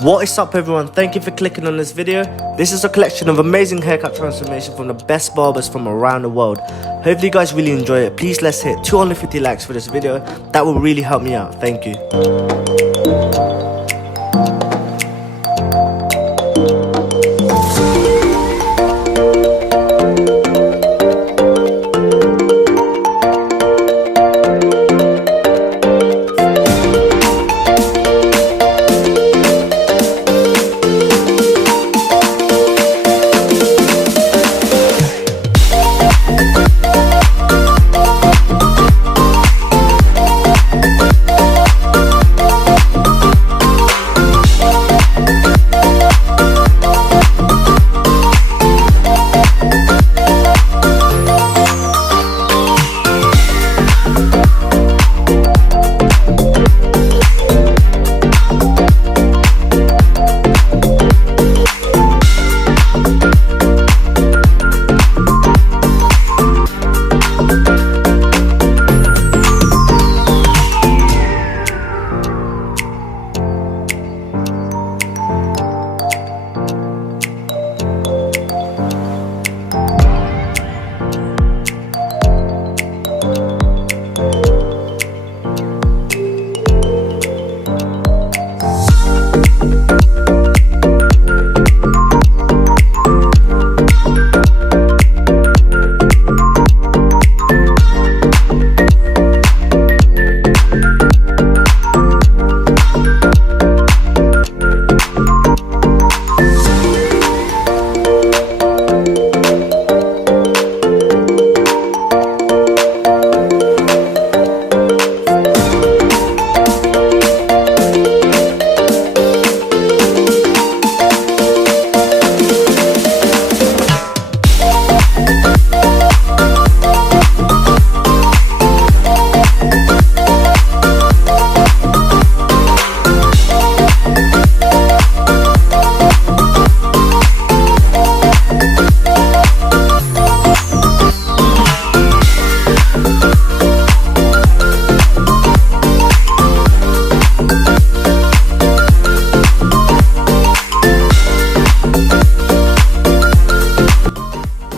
What is up everyone, thank you for clicking on this video. This is a collection of amazing haircut transformation from the best barbers from around the world. Hopefully you guys really enjoy it. Please let's hit 250 likes for this video. That will really help me out, thank you.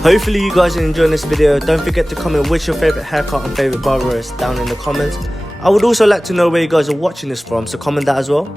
Hopefully you guys are enjoying this video. Don't forget to comment which your favorite haircut and favorite barber is down in the comments. I would also like to know where you guys are watching this from, so comment that as well.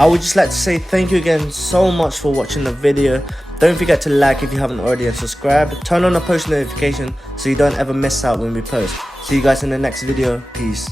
I would just like to say thank you again so much for watching the video. Don't forget to like if you haven't already and subscribe. Turn on the post notification so you don't ever miss out when we post. See you guys in the next video. Peace.